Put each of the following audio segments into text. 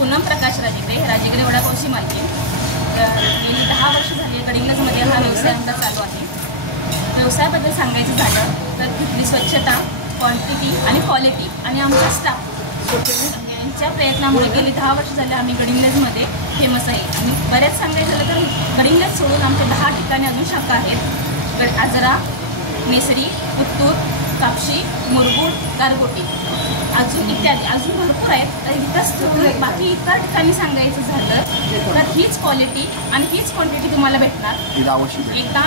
पूनम प्रकाश राजगिरे वडापावची मालकी। गेली 10 वर्ष झाली गडिंग्लजमध्ये हा व्यवसाय आमचा चालू आहे। व्यवसायाबद्दल सांगायचं झालं तर तिथली स्वच्छता, क्वांटिटी आणि क्वालिटी आणि आमचा स्टाफ यांच्या प्रयत्नामुळे गेली 10 वर्ष झाले आम्ही गडिंग्लजमध्ये फेमस आहे। आणि बऱ्याच सांगायचं झालं तर गडिंग्लज सोडून आमच्या 10 ठिकाणी अजून शाखा आहेत। आजरा, मेसरी, पुत्तूर, कापशी, मुरगुड, गारगोटी अजून इत्यादी अजून भरपूर आहेत। तर इथंच बाकी इतर ठिकाणी सांगायचं झालं तर हीच क्वालिटी आणि हीच क्वांटिटी तुम्हाला भेटणार एकदा।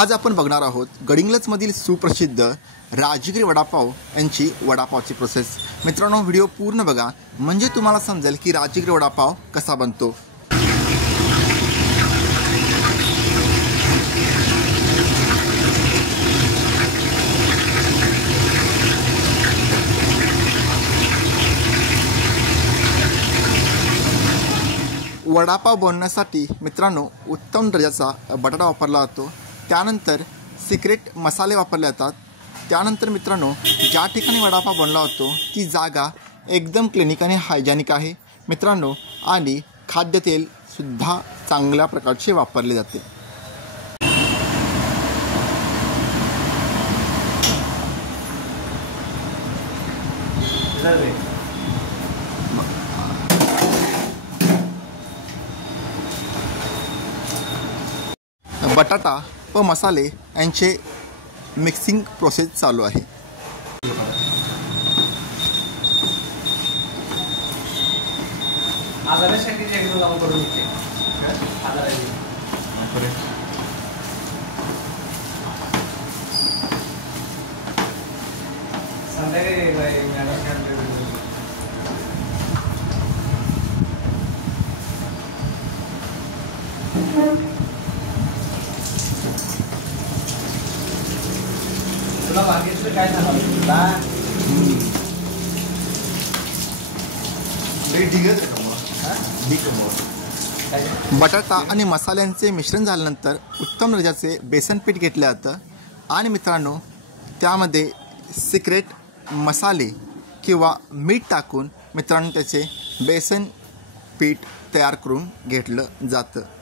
आज आपण बघणार आहोत गडिंग्लजमधील सुप्रसिद्ध राजगिरी वडापाव यांची वडापावची प्रोसेस। मित्रांनो, व्हिडिओ पूर्ण बघा म्हणजे तुम्हाला समजेल की राजगिरी वडापाव कसा बनतो। वडापाव बनवण्यासाठी मित्रांनो उत्तम दर्जाचा बटाटा वापरला जातो। त्यानंतर सिक्रेट मसाले वापरले जातात। त्यानंतर मित्रांनो ज्या ठिकाणी वडापाव बनला होतो ती जागा एकदम क्लिनिक आणि हायजेनिक आहे मित्रांनो, आणि खाद्यतेल सुद्धा चांगल्या प्रकारचे वापरले जाते। बटाटा व मसाले यांचे मिक्सिंग प्रोसेस चालू आहे। बटाटा आणि मसाल्यांचे मिश्रण झाल्यानंतर उत्तम दर्जाचे बेसन पीठ घेतले जातं आणि मित्रांनो त्यामध्ये सिक्रेट मसाले किंवा मीठ टाकून मित्रांनो त्याचे बेसन पीठ तयार करून घेतलं जातं।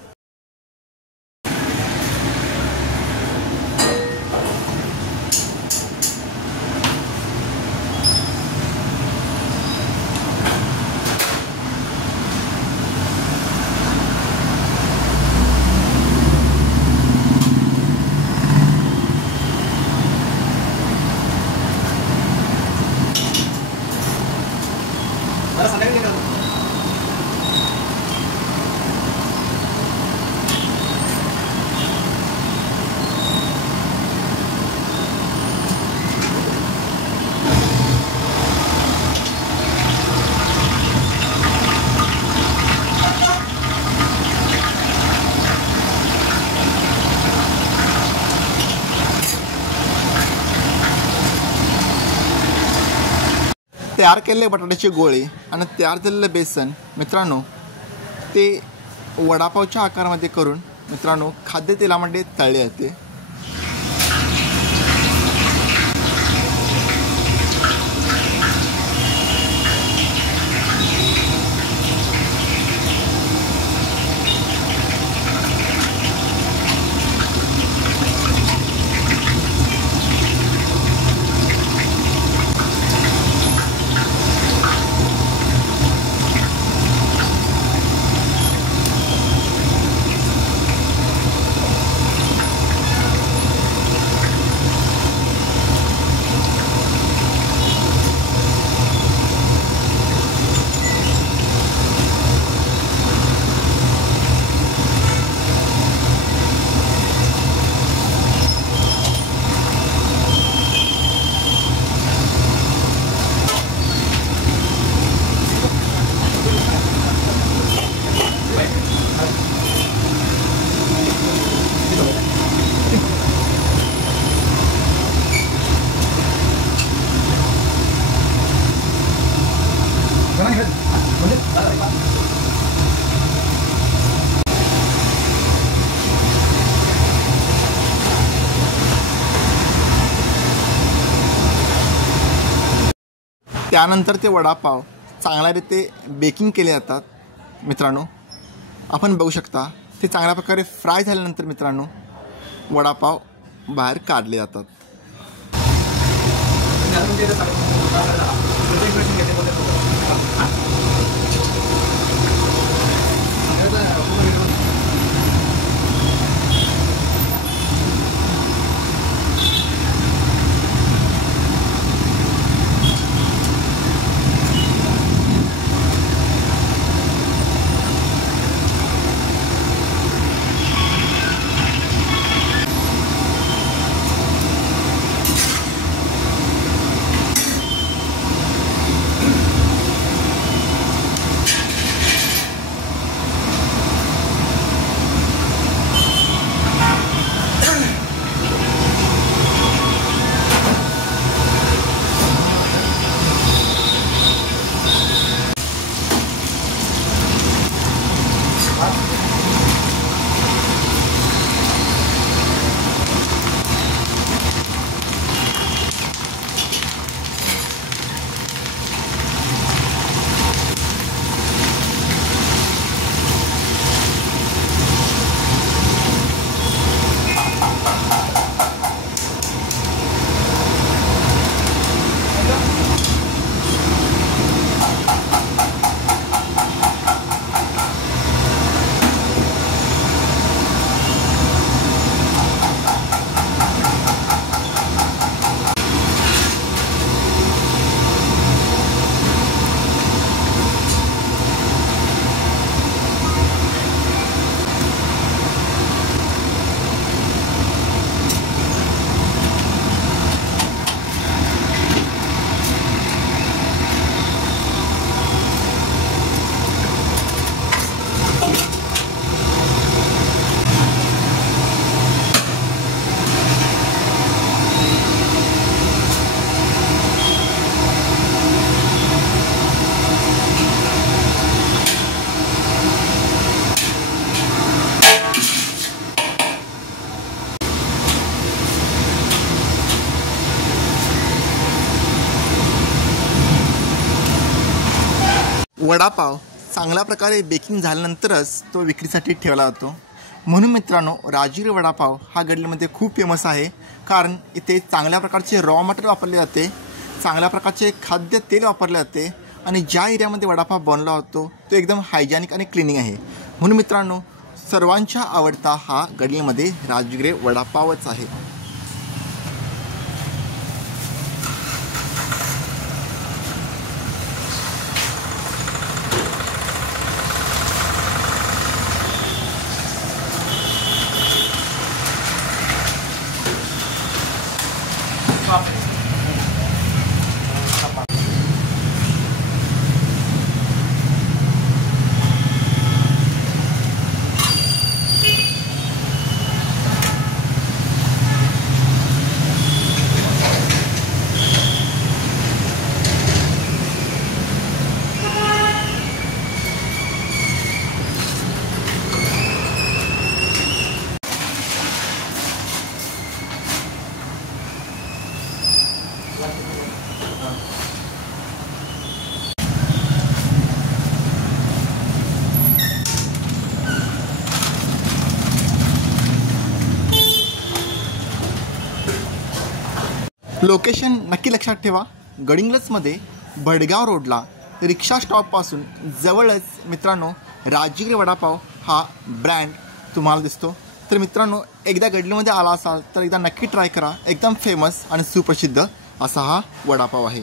तयार केलेले बटाट्याचे गोळे आणि तयार झालेलं बेसन मित्रांनो ते वडापावच्या आकारामध्ये करून मित्रांनो खाद्यतेलामध्ये तळले जाते। त्यानंतर ते वडापाव चांगल्यारीते बेकिंग केले जातात मित्रांनो. आपण बघू शकता ते चांगल्या प्रकारे फ्राय झाल्यानंतर मित्रांनो वडापाव बाहेर काढले जातात. वडापाव चांगल्या प्रकारे बेकिंग झाल्यानंतरच तो विक्रीसाठी ठेवला जातो. म्हणून मित्रांनो राजगिरी वडापाव हा गडलीमध्ये खूप फेमस आहे. कारण इथे चांगल्या प्रकारचे रॉ मटेरियल वापरले जाते, चांगल्या प्रकारचे खाद्य तेल वापरले जाते आणि ज्या एरियामध्ये वडापाव बनला होतो तो एकदम हायजेनिक आणि क्लिनिंग आहे. म्हणून मित्रांनो सर्वांच्या आवडता हा गडलीमध्ये राजगिरी वडापावच आहे. लोकेशन नक्की लक्षात ठेवा. गडिंग्लजमध्ये भडगाव रोडला रिक्षा स्टॉपपासून जवळच मित्रांनो राजगिरी वडापाव हा ब्रँड तुम्हाला दिसतो. तर मित्रांनो एकदा गडलीमध्ये आला असाल तर एकदा नक्की ट्राय करा. एकदम फेमस आणि सुप्रसिद्ध असा हा वडापाव आहे.